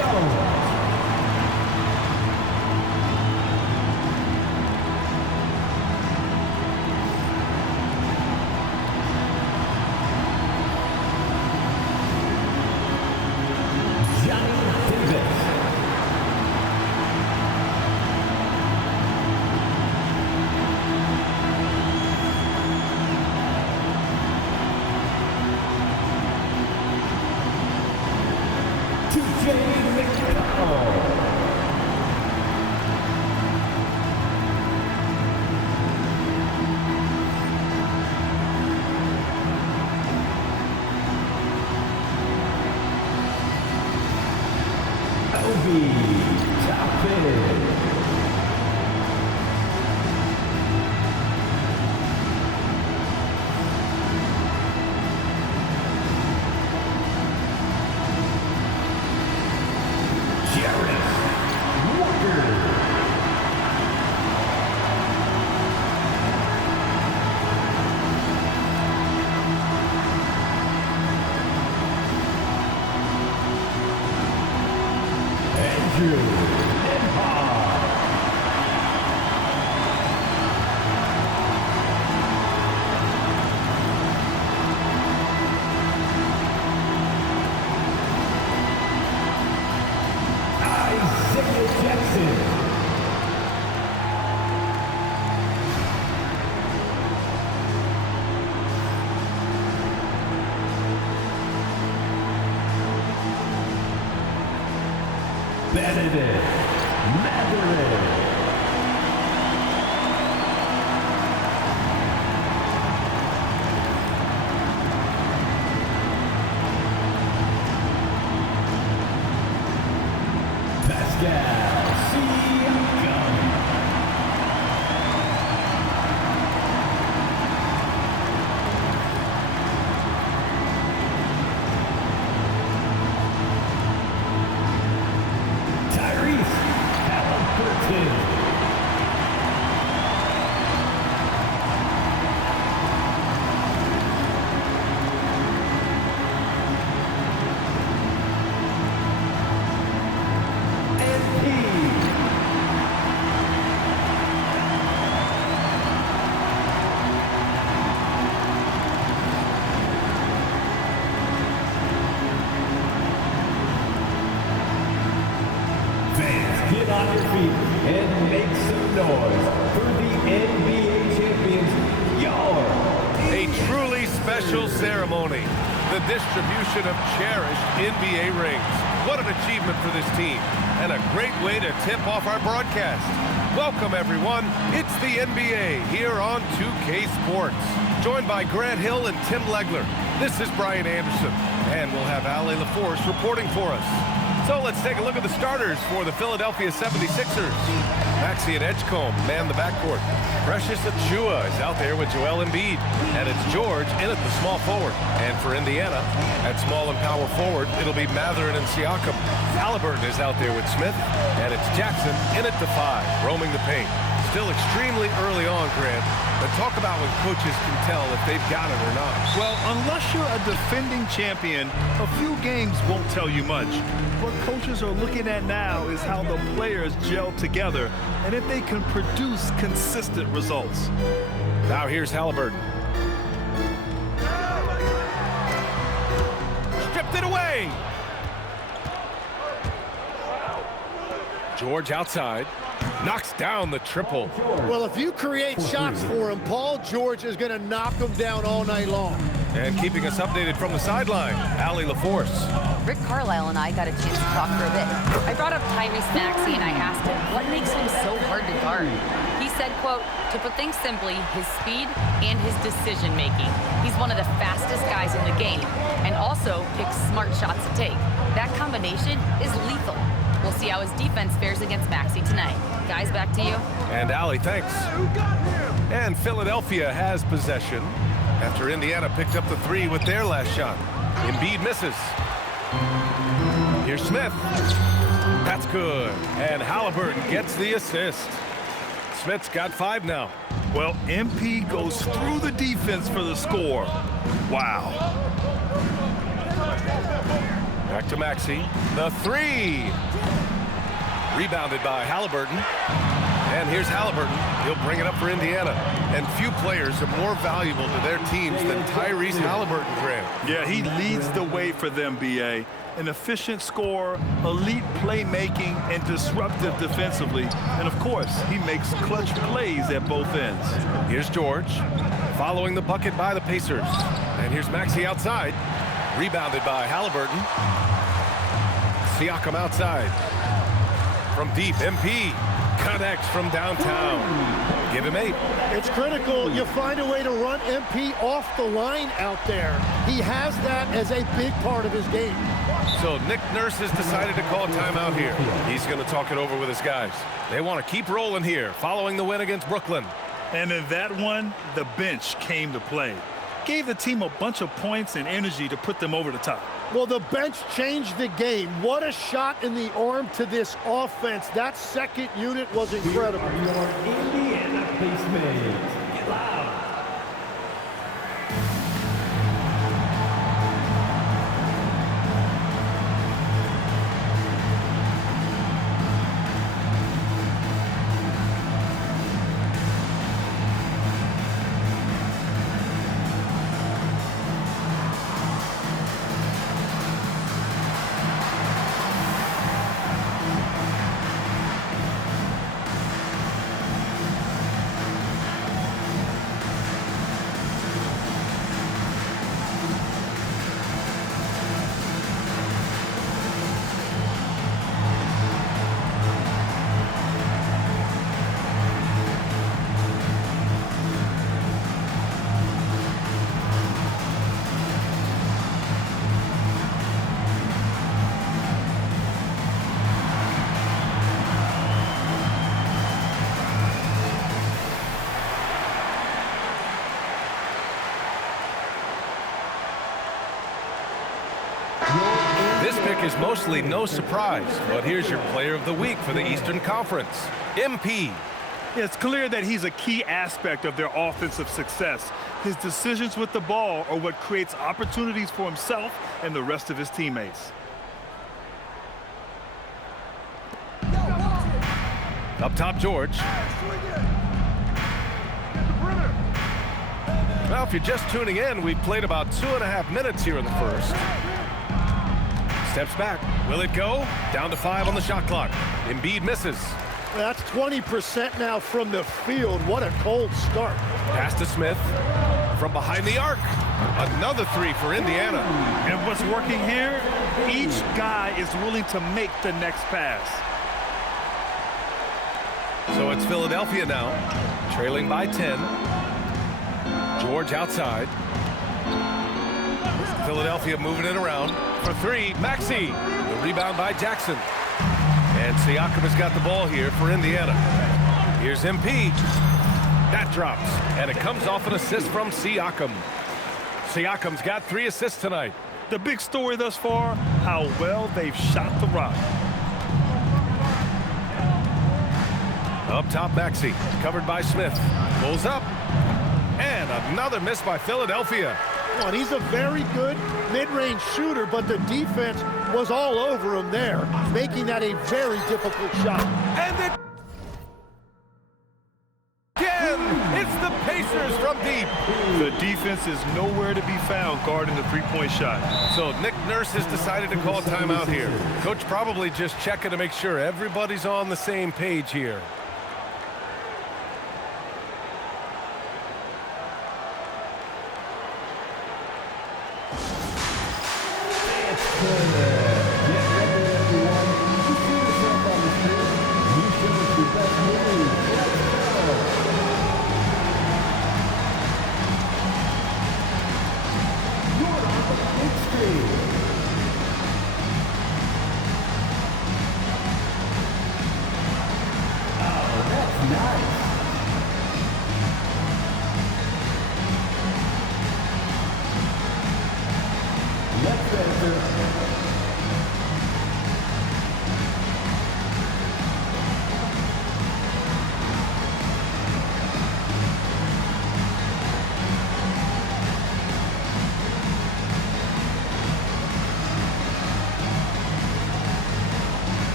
Jones. Benedict Mathurin. Pascal Siakam. Get on your feet and make some noise for the NBA champions, your A truly special ceremony. The distribution of cherished NBA rings. What an achievement for this team, and a great way to tip off our broadcast. Welcome, everyone. It's the NBA here on 2K Sports. Joined by Grant Hill and Tim Legler. This is Brian Anderson, and we'll have Allie LaForce reporting for us. So let's take a look at the starters for the Philadelphia 76ers. Maxey and Edgecombe man the backcourt. Precious Achiuwa is out there with Joel Embiid. And it's George in at the small forward. And for Indiana, at small and power forward, it'll be Mathurin and Siakam. Halliburton is out there with Smith. And it's Jackson in at the 5, roaming the paint. Still extremely early on, Grant. But talk about when coaches can tell if they've got it or not. Well, unless you're a defending champion, a few games won't tell you much. What coaches are looking at now is how the players gel together and if they can produce consistent results. Now here's Halliburton. Stripped it away. George outside. Knocks down the triple. Well, if you create shots for him, Paul George is going to knock them down all night long. And keeping us updated from the sideline, Allie LaForce. Rick Carlisle and I got a chance to talk for a bit. I brought up Tyrese Maxey and I asked him, what makes him so hard to guard? He said, quote, to put things simply, his speed and his decision making. He's one of the fastest guys in the game and also picks smart shots to take. That combination is lethal. We'll see how his defense fares against Maxey tonight. Guys, back to you. And Allie, thanks. And Philadelphia has possession after Indiana picked up the 3 with their last shot. Embiid misses. Here's Smith. That's good. And Halliburton gets the assist. Smith's got 5 now. Well, MP goes through the defense for the score. Wow. Back to Maxey. The three. Rebounded by Halliburton. And here's Halliburton. He'll bring it up for Indiana. And few players are more valuable to their teams than Tyrese Halliburton, Grant. Yeah, he leads the way for them, B.A. An efficient scorer, elite playmaking, and disruptive defensively. And, of course, he makes clutch plays at both ends. Here's George. Following the bucket by the Pacers. And here's Maxey outside. Rebounded by Halliburton. Siakam outside. From deep, MP connects from downtown. Give him 8. It's critical you find a way to run MP off the line out there. He has that as a big part of his game. So Nick Nurse has decided to call a timeout here. He's going to talk it over with his guys. They want to keep rolling here following the win against Brooklyn. And in that one, the bench came to play. Gave the team a bunch of points and energy to put them over the top. Well, the bench changed the game. What a shot in the arm to this offense. That second unit was incredible. Your Indiana Pacemates. Get loud. This pick is mostly no surprise, but here's your player of the week for the Eastern Conference, MP. It's clear that he's a key aspect of their offensive success. His decisions with the ball are what creates opportunities for himself and the rest of his teammates. Up top, George. Well, if you're just tuning in, we've played about 2.5 minutes here in the first. Steps back. Will it go? Down to 5 on the shot clock. Embiid misses. That's 20% now from the field. What a cold start. Pass to Smith. From behind the arc. Another 3 for Indiana. And what's working here? Each guy is willing to make the next pass. So it's Philadelphia now, trailing by 10. George outside. Philadelphia moving it around. For 3, Maxey. The rebound by Jackson. And Siakam has got the ball here for Indiana. Here's MP. That drops. And it comes off an assist from Siakam. Siakam's got 3 assists tonight. The big story thus far, how well they've shot the rock. Up top, Maxey. Covered by Smith. Pulls up. And another miss by Philadelphia. And he's a very good mid-range shooter, but the defense was all over him there, making that a very difficult shot. And it again, it's the Pacers from deep. The defense is nowhere to be found guarding the three-point shot. So Nick Nurse has decided to call a timeout here. Coach probably just checking to make sure everybody's on the same page here.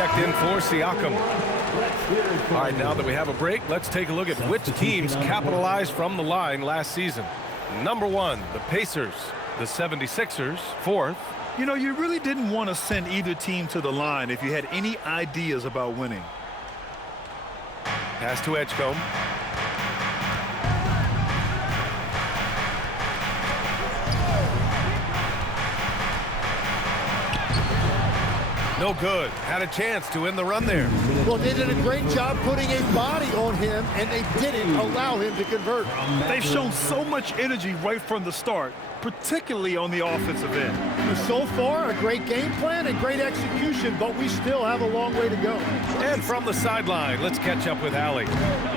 checked in for Siakam. All right, now that we have a break, let's take a look at which teams capitalized from the line last season. Number 1, the Pacers. The 76ers, 4th. You know, you really didn't want to send either team to the line if you had any ideas about winning. Pass to Edgecombe. No good. Had a chance to end the run there. Well, they did a great job putting a body on him, and they didn't allow him to convert. They've shown so much energy right from the start, particularly on the offensive end. So far, a great game plan and great execution, but we still have a long way to go. And from the sideline, let's catch up with Allie.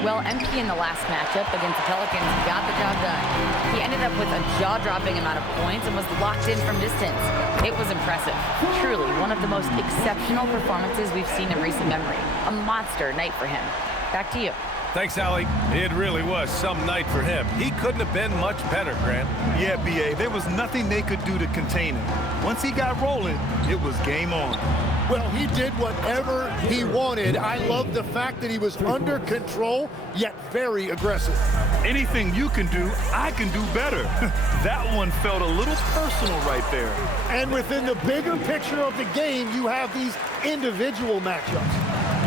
Well, MP in the last matchup against the Pelicans got the job done. He ended up with a jaw-dropping amount of points and was locked in from distance. It was impressive. Truly, one of the most exceptional performances we've seen in recent memory. A monster night for him. Back to you. Thanks, Allie. It really was some night for him. He couldn't have been much better, Grant. Yeah, B.A., there was nothing they could do to contain him. Once he got rolling, it was game on. Well, he did whatever he wanted. I love the fact that he was under control, yet very aggressive. Anything you can do, I can do better. That one felt a little personal right there. And within the bigger picture of the game, you have these individual matchups.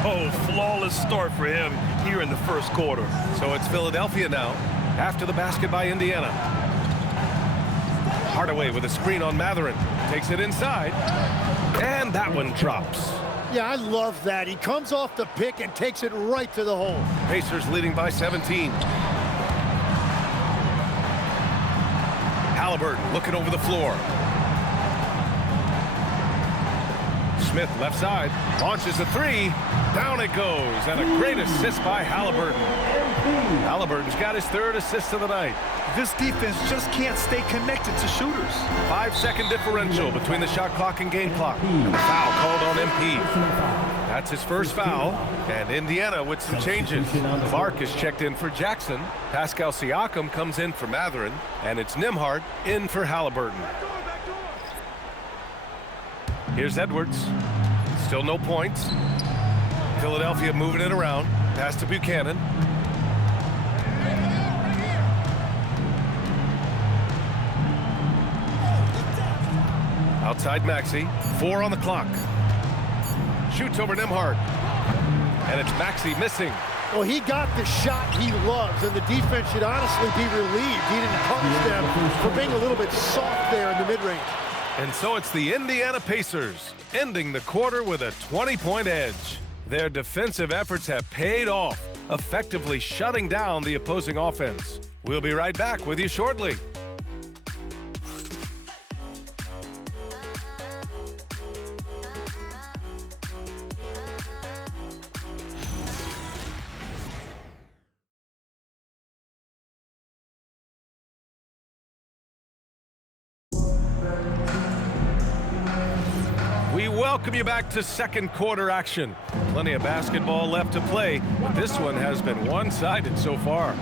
Oh, flawless start for him here in the first quarter. So it's Philadelphia now, after the basket by Indiana. Hardaway with a screen on Mathurin. Takes it inside, and that one drops. Yeah, I love that. He comes off the pick and takes it right to the hole. Pacers leading by 17. Halliburton looking over the floor. Smith left side, launches a three. Down it goes, and a great assist by Halliburton. Halliburton's got his 3rd assist of the night. This defense just can't stay connected to shooters. 5-second differential between the shot clock and game clock. And the foul called on MP. That's his first foul, and Indiana with some changes. Marcus checked in for Jackson. Pascal Siakam comes in for Mathurin, and it's Nembhard in for Halliburton. Here's Edwards. Still no points. Philadelphia moving it around. Pass to Buchanan. Outside Maxey. 4 on the clock. Shoots over Nembhard. And it's Maxey missing. Well, he got the shot he loves, and the defense should honestly be relieved. He didn't punish them for being a little bit soft there in the mid-range. And so it's the Indiana Pacers ending the quarter with a 20-point edge. Their defensive efforts have paid off, effectively shutting down the opposing offense. We'll be right back with you shortly. We welcome you back to second quarter action. Plenty of basketball left to play, but this one has been one-sided so far.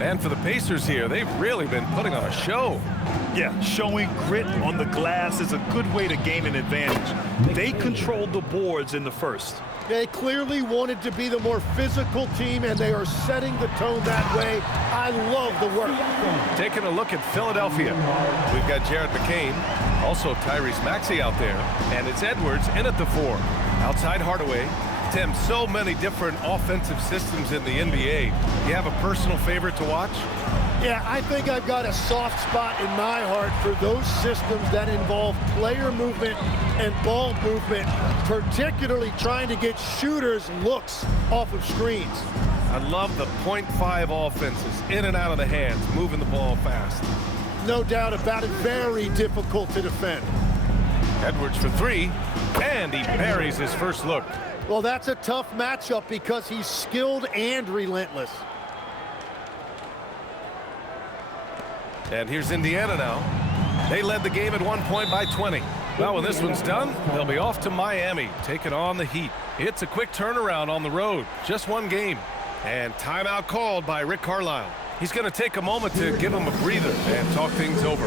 And for the Pacers here, they've really been putting on a show. Yeah, showing grit on the glass is a good way to gain an advantage. They controlled the boards in the first. They clearly wanted to be the more physical team, and they are setting the tone that way. I love the work. Taking a look at Philadelphia. We've got Jared McCain, also Tyrese Maxey out there, and it's Edwards in at the 4. Outside Hardaway. Tim, so many different offensive systems in the NBA. You have a personal favorite to watch? Yeah, I think I've got a soft spot in my heart for those systems that involve player movement and ball movement, particularly trying to get shooters looks off of screens. I love the .5 offenses, in and out of the hands, moving the ball fast. No doubt about it, very difficult to defend. Edwards for 3, and he buries his first look. Well, that's a tough matchup because he's skilled and relentless. And here's Indiana now. They led the game at one point by 20. Well, when this one's done, they'll be off to Miami, taking on the Heat. It's a quick turnaround on the road, just one game. And timeout called by Rick Carlisle. He's going to take a moment to give him a breather and talk things over.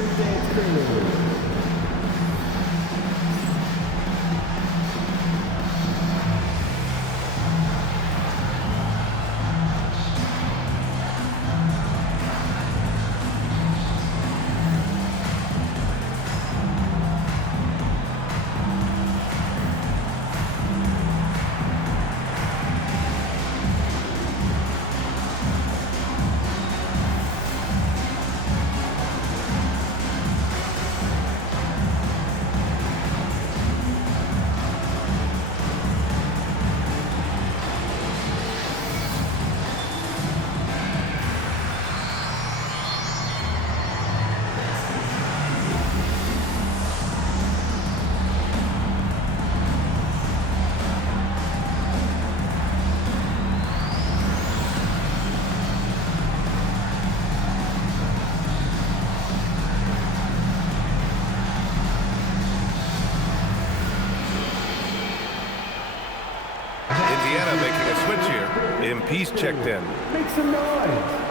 MP's checked in. Make some noise.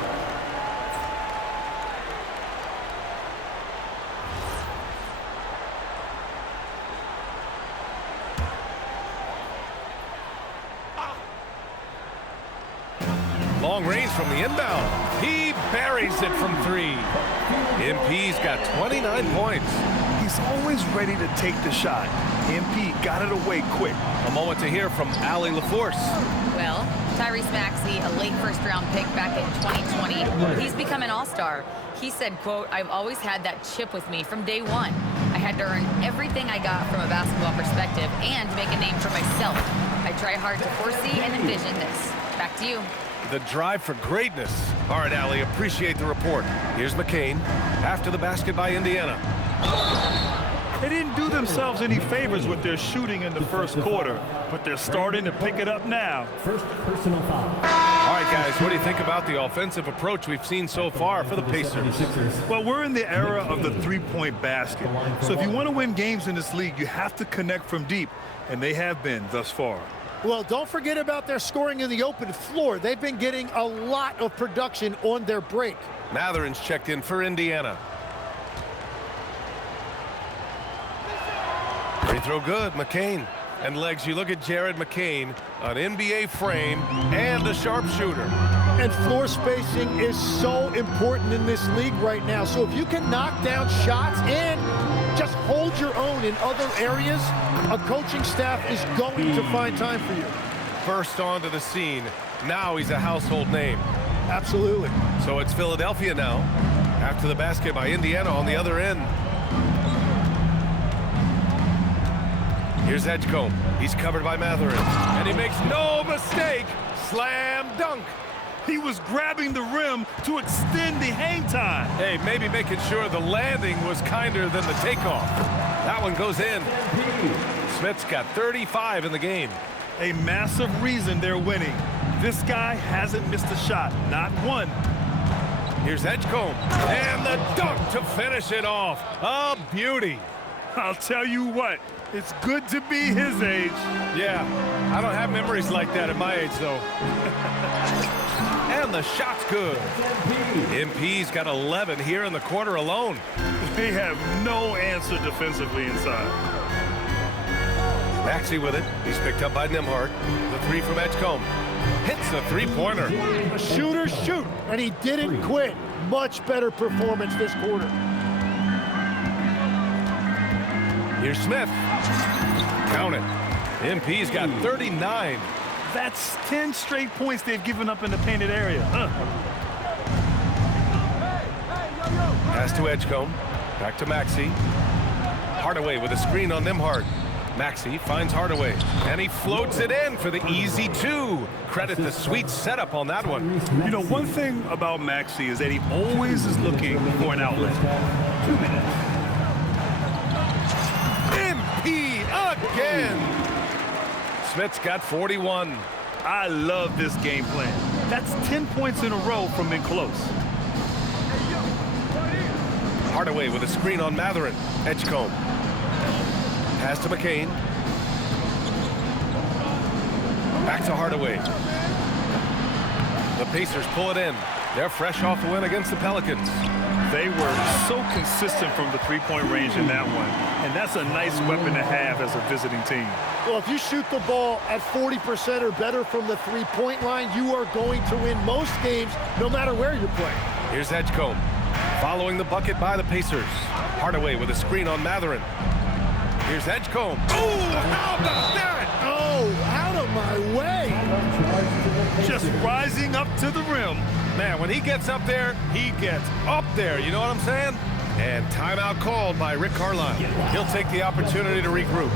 Long range from the inbound. He buries it from 3. MP's got 29 points. He's always ready to take the shot. MP got it away quick. A moment to hear from Allie LaForce. Well, Tyrese Maxey, a late first-round pick back in 2020, he's become an all-star. He said, quote, "I've always had that chip with me from day one. I had to earn everything I got from a basketball perspective and make a name for myself. I try hard to foresee and envision this." Back to you. The drive for greatness. All right, Allie, appreciate the report. Here's McCain after the basket by Indiana. They didn't do themselves any favors with their shooting in the first quarter, but they're starting to pick it up now. First personal foul. All right, guys, what do you think about the offensive approach we've seen so far for the Pacers? Well, we're in the era of the three-point basket. So if you want to win games in this league, you have to connect from deep, and they have been thus far. Well, don't forget about their scoring in the open floor. They've been getting a lot of production on their break. Matherin's checked in for Indiana. Free throw good, McCain. And legs, you look at Jared McCain, an NBA frame and a sharpshooter. And floor spacing is so important in this league right now. So if you can knock down shots and just hold your own in other areas, a coaching staff is going to find time for you. Burst onto the scene. Now he's a household name. Absolutely. So it's Philadelphia now. After the basket by Indiana on the other end. Here's Edgecombe. He's covered by Matherin. And he makes no mistake. Slam dunk. He was grabbing the rim to extend the hang time. Hey, maybe making sure the landing was kinder than the takeoff. That one goes in. Smith's got 35 in the game. A massive reason they're winning. This guy hasn't missed a shot, not one. Here's Edgecombe. And the dunk to finish it off. A beauty. I'll tell you what, it's good to be his age. Yeah, I don't have memories like that at my age, though. And the shot's good. MP's got 11 here in the quarter alone. They have no answer defensively inside. Maxey with it. He's picked up by Nembhard. The 3 from Edgecombe. Hits the three-pointer. Shooters shoot, and he didn't quit. Much better performance this quarter. Here's Smith. Count it. MP's got 39. That's 10 straight points they've given up in the painted area. Pass to Edgecombe. Back to Maxey. Hardaway with a screen on Nembhard. Maxey finds Hardaway, and he floats it in for the easy 2. Credit the sweet setup on that one. You know, one thing about Maxey is that he always is looking for an outlet. 2 minutes. MP again. Smith's got 41. I love this game plan. That's 10 points in a row from in close. Hardaway with a screen on Matherin. Edgecombe. Pass to McCain. Back to Hardaway. The Pacers pull it in. They're fresh off the win against the Pelicans. They were so consistent from the three-point range in that one. And that's a nice weapon to have as a visiting team. Well, if you shoot the ball at 40% or better from the three-point line, you are going to win most games, no matter where you're playing. Here's Edgecombe. Following the bucket by the Pacers. Hardaway with a screen on Matherin. Here's Edgecombe. Oh, how about that? Oh, out of my way. Just rising up to the rim. Man, when he gets up there, he gets up there. You know what I'm saying? And timeout called by Rick Carlisle. He'll take the opportunity to regroup.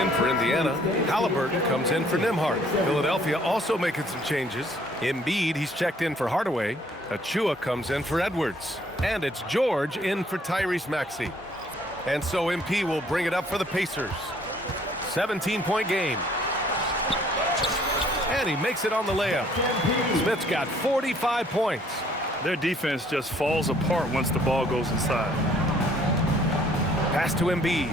in for Indiana. Halliburton comes in for Nembhard. Philadelphia also making some changes. Embiid, he's checked in for Hardaway. Achua comes in for Edwards. And it's George in for Tyrese Maxey. And so MP will bring it up for the Pacers. 17-point game. And he makes it on the layup. Smith's got 45 points. Their defense just falls apart once the ball goes inside. Pass to Embiid.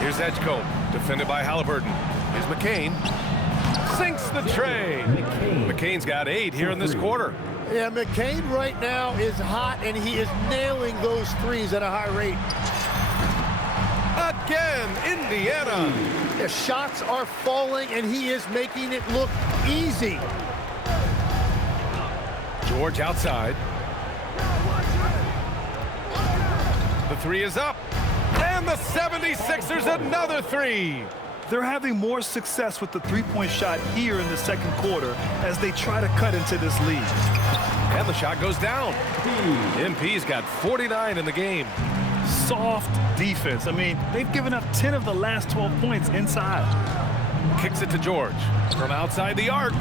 Here's Edgecombe, defended by Halliburton. Here's McCain. Sinks the tray. McCain's got 8 here in this quarter. Yeah, McCain right now is hot, and he is nailing those threes at a high rate. Again, Indiana. The shots are falling, and he is making it look easy. George outside. The three is up. And the 76ers another three. They're having more success with the three-point shot here in the second quarter as they try to cut into this lead. And the shot goes down. MP's got 49 in the game. Soft defense. I mean, they've given up 10 of the last 12 points inside. Kicks it to George. From outside the arc.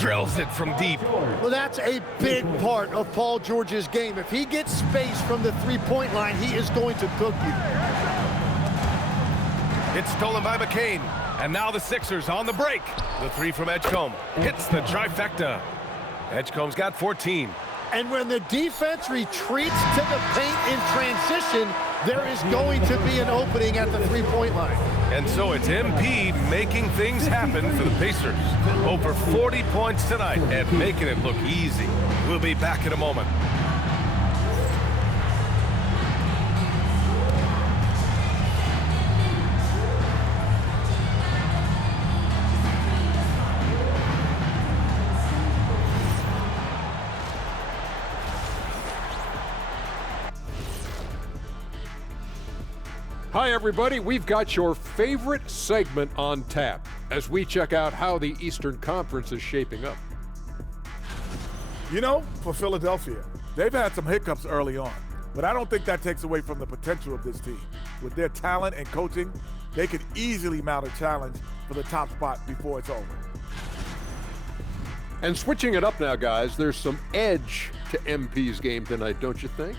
Drills it from deep. Well, that's a big part of Paul George's game. If he gets space from the three-point line, he is going to cook you. It's stolen by McCain. And now the Sixers on the break. The three from Edgecombe. Hits the trifecta. Edgecombe's got 14. And when the defense retreats to the paint in transition, there is going to be an opening at the three-point line. And so it's MP making things happen for the Pacers. Over 40 points tonight and making it look easy. We'll be back in a moment. Hi, everybody. We've got your favorite segment on tap as we check out how the Eastern Conference is shaping up. You know, for Philadelphia, they've had some hiccups early on, but I don't think that takes away from the potential of this team. With their talent and coaching, they could easily mount a challenge for the top spot before it's over. And switching it up now, guys, there's some edge to MP's game tonight, don't you think?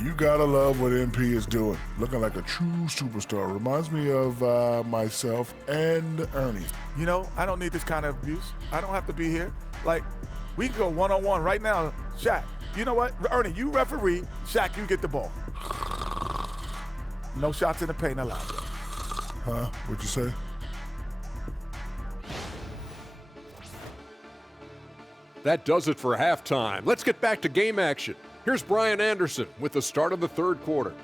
You gotta love what MP is doing. Looking like a true superstar. Reminds me of myself and Ernie. You know, I don't need this kind of abuse. I don't have to be here. Like, we can go one-on-one right now. Shaq, you know what? Ernie, you referee. Shaq, you get the ball. No shots in the paint allowed. Huh? What'd you say? That does it for halftime. Let's get back to game action. Here's Brian Anderson with the start of the third quarter.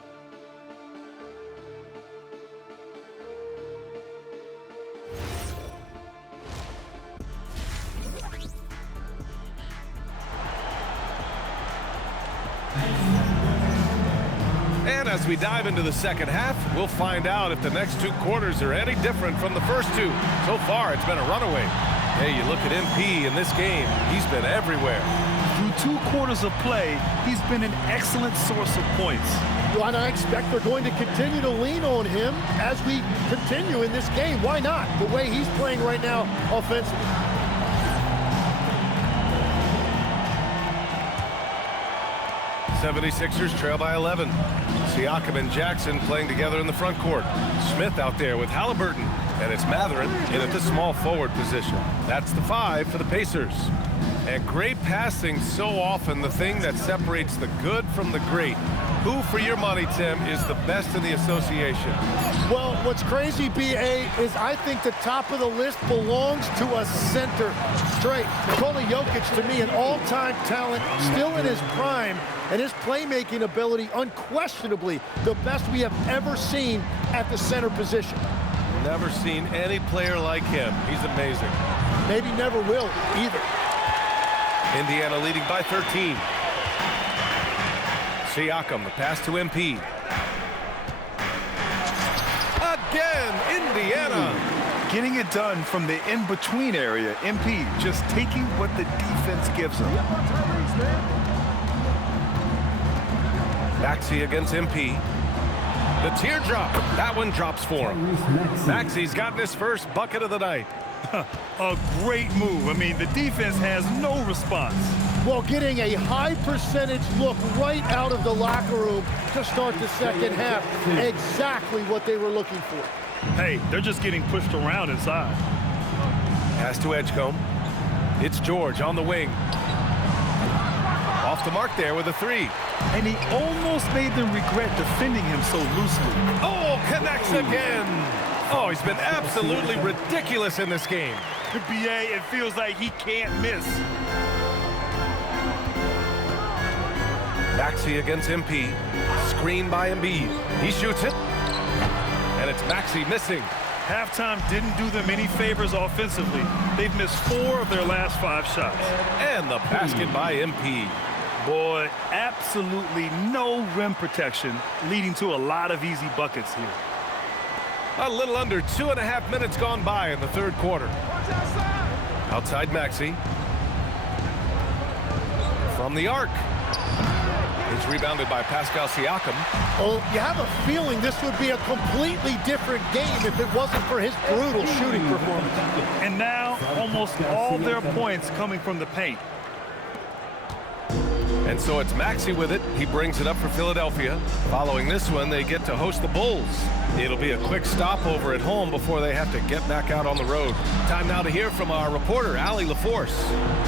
And as we dive into the second half, we'll find out if the next two quarters are any different from the first two. So far, it's been a runaway. Hey, you look at MP in this game, he's been everywhere. Through 2 quarters of play, he's been an excellent source of points. Well, and I expect they're going to continue to lean on him as we continue in this game. Why not? The way he's playing right now offensively. '76ers trail by 11. Siakam and Jackson playing together in the front court. Smith out there with Halliburton. And it's Mathurin in at the small forward position. That's the 5 for the Pacers. And great passing, so often the thing that separates the good from the great. Who, for your money, Tim, is the best in the association? Well, what's crazy, B.A., is I think the top of the list belongs to a center. Straight. Nikola Jokic, to me, an all-time talent, still in his prime, and his playmaking ability, unquestionably, the best we have ever seen at the center position. Never seen any player like him. He's amazing. Maybe never will, either. Indiana leading by 13. Siakam, the pass to MP. Again, Indiana. Getting it done from the in-between area. MP just taking what the defense gives him. Maxey against MP. The teardrop. That one drops for him. Maxey's gotten his first bucket of the night. A great move. I mean, the defense has no response. Well, getting a high percentage look right out of the locker room to start the second half. Exactly what they were looking for. Hey, they're just getting pushed around inside. Pass to Edgecombe. It's George on the wing. Off the mark there with a three. And he almost made them regret defending him so loosely. Oh, connects again. Oh, he's been absolutely ridiculous in this game. BA, it feels like he can't miss. Maxey against MP. Screen by Embiid. He shoots it. And it's Maxey missing. Halftime didn't do them any favors offensively. They've missed 4 of their last 5 shots. And the basket by MP. Boy, absolutely no rim protection, leading to a lot of easy buckets here. A little under 2.5 minutes gone by in the third quarter. Outside Maxey. From the arc. It's rebounded by Pascal Siakam. Oh, you have a feeling this would be a completely different game if it wasn't for his brutal shooting performance. And now, almost all their points coming from the paint. And so it's Maxey with it. He brings it up for Philadelphia. Following this one, they get to host the Bulls. It'll be a quick stopover at home before they have to get back out on the road. Time now to hear from our reporter, Allie LaForce.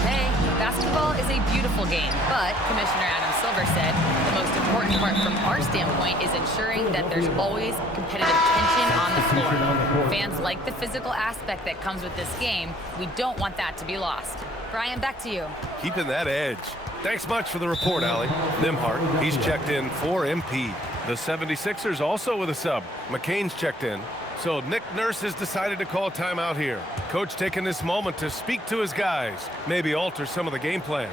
Hey, basketball is a beautiful game, but Commissioner Adam Silver said the most important part from our standpoint is ensuring that there's always competitive tension on the floor. Fans like the physical aspect that comes with this game. We don't want that to be lost. Brian, back to you. Keeping that edge. Thanks much for the report, Allie. Nembhard, he's checked in for MP. The 76ers also with a sub. McCain's checked in. So Nick Nurse has decided to call timeout here. Coach taking this moment to speak to his guys, maybe alter some of the game plan.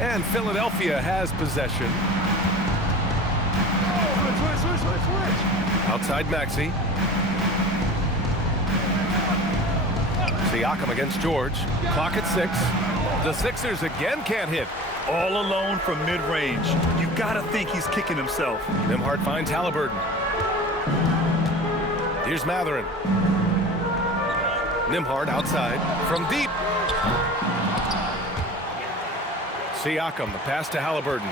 And Philadelphia has possession. Outside Maxey. Siakam against George. Clock at 6. The Sixers again can't hit. All alone from mid-range. You've got to think he's kicking himself. Nembhard finds Halliburton. Here's Mathurin. Nembhard outside from deep. Siakam, the pass to Halliburton.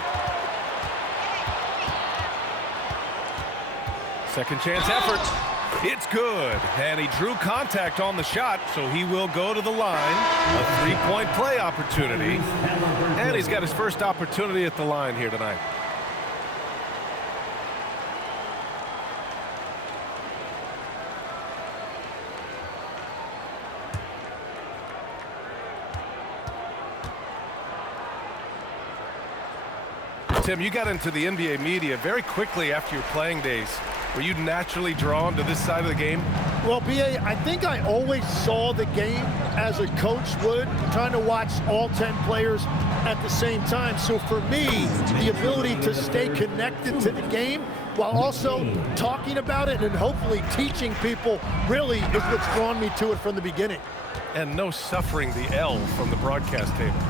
Second chance effort. It's good. And he drew contact on the shot, so he will go to the line. A three-point play opportunity. And he's got his first opportunity at the line here tonight. Tim, you got into the NBA media very quickly after your playing days. Were you naturally drawn to this side of the game? Well, B.A., I think I always saw the game as a coach would, trying to watch all 10 players at the same time. So for me, the ability to stay connected to the game while also talking about it and hopefully teaching people really is what's drawn me to it from the beginning. And no suffering the L from the broadcast table.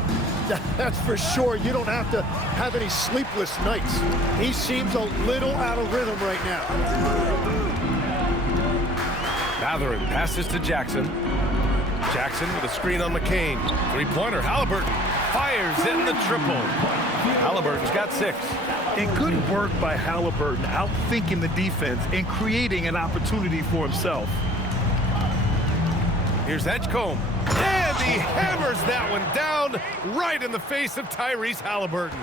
That's for sure. You don't have to have any sleepless nights. He seems a little out of rhythm right now. Mathurin passes to Jackson. Jackson with a screen on McCain. Three-pointer, Halliburton fires in the triple. Halliburton's got 6. And good work by Halliburton, outthinking the defense and creating an opportunity for himself. Here's Edgecombe. And he hammers that one down right in the face of Tyrese Halliburton.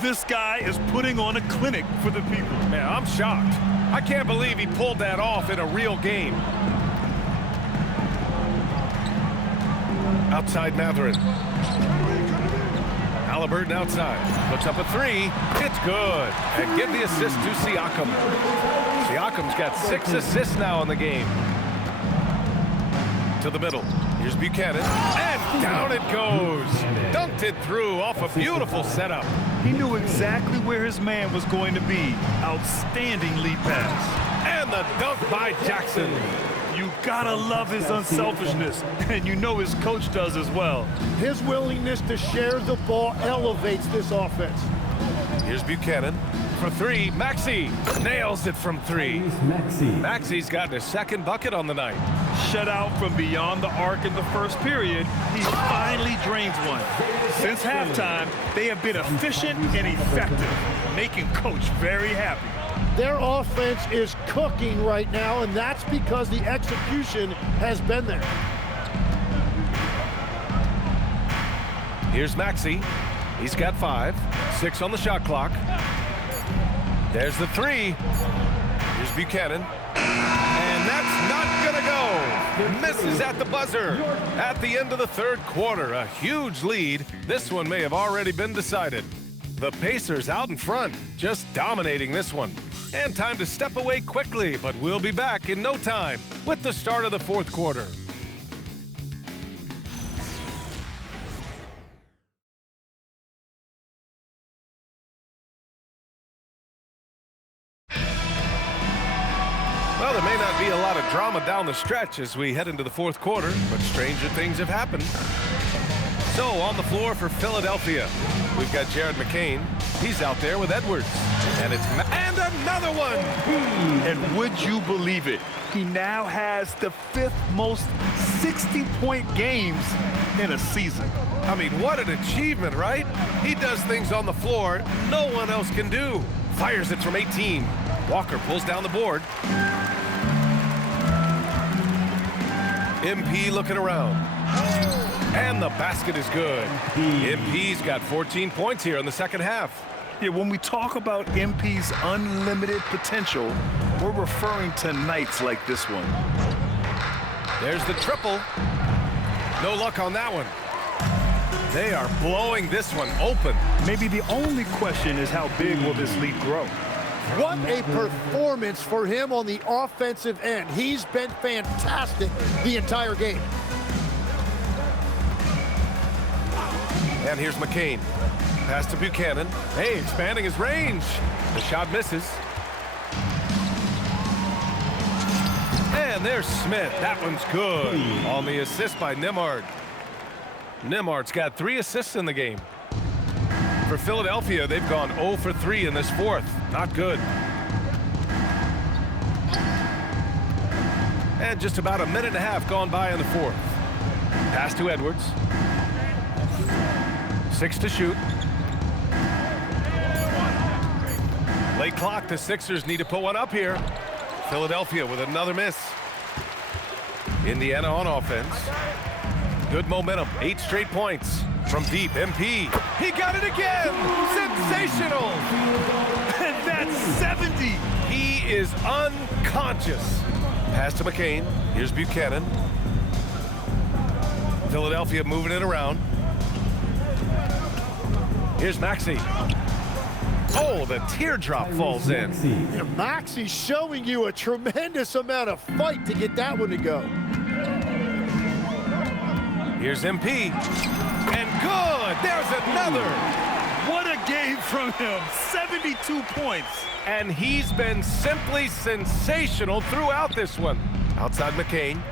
This guy is putting on a clinic for the people. Man, I'm shocked. I can't believe he pulled that off in a real game. Outside Mathurin. Halliburton outside. Puts up a 3. It's good. And give the assist to Siakam. Siakam's got 6 assists now in the game. To the middle. Here's Buchanan. And down it goes. Dunked it through off a beautiful setup. He knew exactly where his man was going to be. Outstanding lead pass. And the dunk by Jackson. You gotta love his unselfishness, and you know his coach does as well. His willingness to share the ball elevates this offense. Here's Buchanan for 3. Maxey nails it from 3. Maxey's gotten his 2nd bucket on the night. Shut out from beyond the arc in the first period, he finally drains one. Since halftime, they have been efficient and effective, making Coach very happy. Their offense is cooking right now, and that's because the execution has been there. Here's Maxey. He's got 5. 6 on the shot clock. There's the 3. Here's Buchanan. And that's not gonna go. Misses at the buzzer. At the end of the 3rd quarter, a huge lead. This one may have already been decided. The Pacers out in front, just dominating this one. And time to step away quickly, but we'll be back in no time with the start of the 4th quarter. Well, there may not be a lot of drama down the stretch as we head into the 4th quarter, but stranger things have happened. So, on the floor for Philadelphia, we've got Jared McCain. He's out there with Edwards. And and another one! And would you believe it? He now has the 5th most 60-point games in a season. I mean, what an achievement, right? He does things on the floor no one else can do. Fires it from 18. Walker pulls down the board. MP looking around. And the basket is good. MP's got 14 points here in the 2nd half. Yeah, when we talk about MP's unlimited potential, we're referring to nights like this one. There's the triple. No luck on that one. They are blowing this one open. Maybe the only question is how big will this lead grow? What a performance for him on the offensive end. He's been fantastic the entire game. And here's McCain. Pass to Buchanan. Hey, expanding his range. The shot misses. And there's Smith. That one's good. On the assist by Nembhard. Nembhard's got 3 assists in the game. For Philadelphia, they've gone 0 for 3 in this 4th. Not good. And just about a minute and a half gone by in the 4th. Pass to Edwards. 6 to shoot. Late clock, the Sixers need to put one up here. Philadelphia with another miss. Indiana on offense. Good momentum, 8 straight points. From deep, MP. He got it again! Sensational! And that's 70! He is unconscious. Pass to McCain. Here's Buchanan. Philadelphia moving it around. Here's Maxey. Oh, the teardrop falls in. Maxey showing you a tremendous amount of fight to get that one to go. Here's MP. And good! There's another! What a game from him. 72 points. And he's been simply sensational throughout this one. Outside McCain.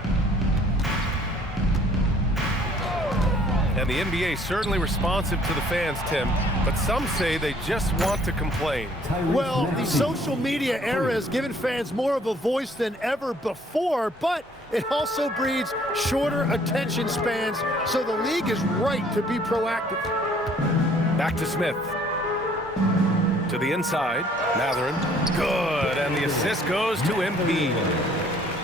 And the NBA certainly responsive to the fans, Tim, but some say they just want to complain. Well, the social media era has given fans more of a voice than ever before, but it also breeds shorter attention spans, so the league is right to be proactive. Back to Smith. To the inside. Mathurin. Good, and the assist goes to MP.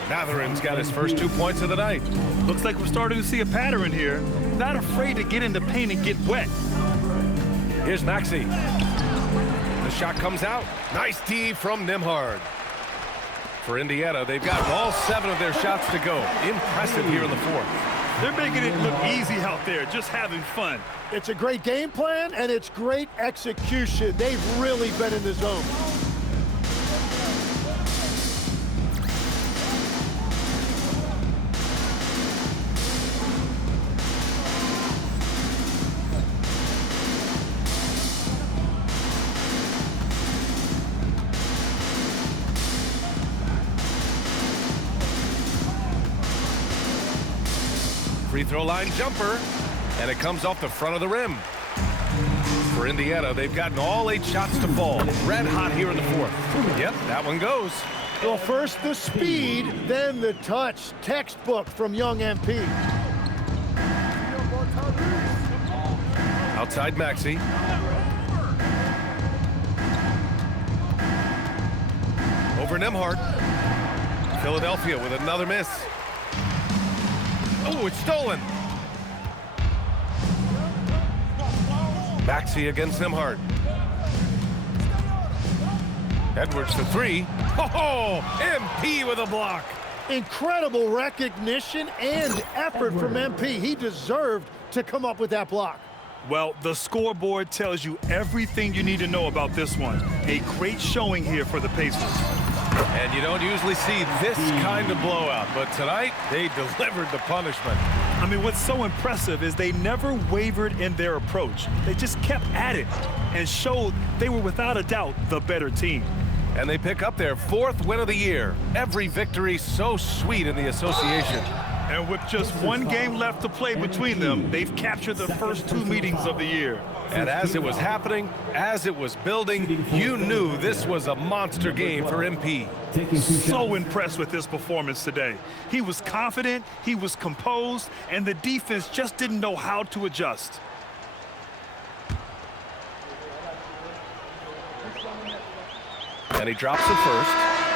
Mathurin's got his first 2 points of the night. Looks like we're starting to see a pattern here. Not afraid to get in the paint and get wet. Here's Maxey. The shot comes out. Nice D from Nembhard. For Indiana, they've gotten all 7 of their shots to go. Impressive here in the fourth. They're making it look easy out there, just having fun. It's a great game plan, and it's great execution. They've really been in the zone. Free throw line jumper, and it comes off the front of the rim. For Indiana, they've gotten all 8 shots to fall. Red hot here in the fourth. Yep, that one goes. Well, first the speed, then the touch. Textbook from young MP. Outside Maxey. Over Nembhard. Philadelphia with another miss. Oh, it's stolen. Maxey against Nembhard. Edwards to 3. Oh, MP with a block. Incredible recognition and effort from MP. He deserved to come up with that block. Well, the scoreboard tells you everything you need to know about this one. A great showing here for the Pacers. And you don't usually see this kind of blowout, but tonight they delivered the punishment. I mean, what's so impressive is they never wavered in their approach. They just kept at it and showed they were without a doubt the better team. And they pick up their 4th win of the year. Every victory so sweet in the association. And with just 1 game left to play between them, they've captured the first 2 meetings of the year. And as it was happening, as it was building, you knew this was a monster game for MP. So impressed with his performance today. He was confident, he was composed, and the defense just didn't know how to adjust. And he drops it first.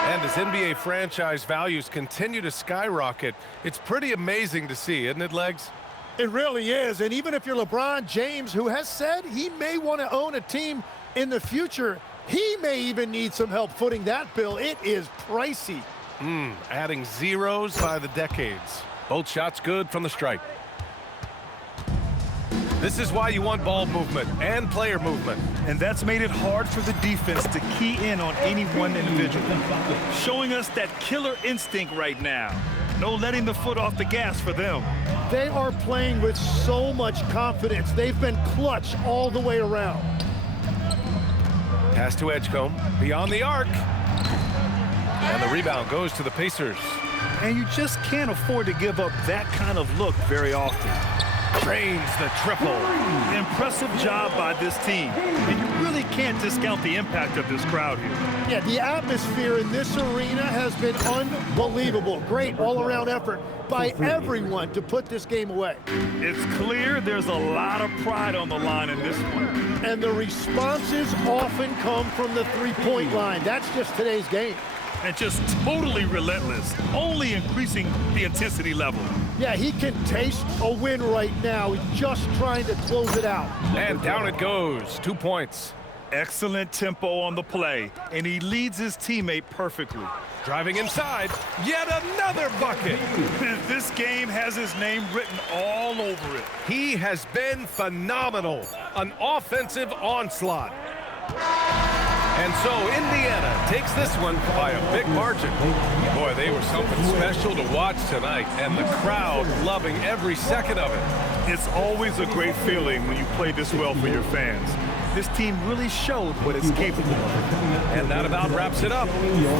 And as NBA franchise values continue to skyrocket, it's pretty amazing to see, isn't it, Legs? It really is, and even if you're LeBron James, who has said he may want to own a team in the future, he may even need some help footing that bill. It is pricey. Adding zeros by the decades. Both shots good from the stripe. This is why you want ball movement and player movement. And that's made it hard for the defense to key in on any one individual. Showing us that killer instinct right now. No letting the foot off the gas for them. They are playing with so much confidence. They've been clutch all the way around. Pass to Edgecombe, beyond the arc. And the rebound goes to the Pacers. And you just can't afford to give up that kind of look very often. Drains the triple. Impressive job by this team. And you really can't discount the impact of this crowd here. Yeah, the atmosphere in this arena has been unbelievable. Great all-around effort by everyone to put this game away. It's clear there's a lot of pride on the line in this one. And the responses often come from the three-point line. That's just today's game. And just totally relentless, only increasing the intensity level. Yeah, he can taste a win right now. He's just trying to close it out. And down it goes. 2 points. Excellent tempo on the play, and he leads his teammate perfectly. Driving inside, yet another bucket. This game has his name written all over it. He has been phenomenal. An offensive onslaught. And so Indiana takes this one by a big margin. Boy, they were something special to watch tonight, and the crowd loving every second of it. It's always a great feeling when you play this well for your fans. This team really showed what it's capable of. And that about wraps it up.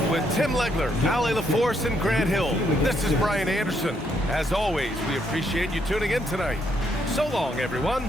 With Tim Legler, Ali LaForce, and Grant Hill, this is Brian Anderson. As always, we appreciate you tuning in tonight. So long, everyone.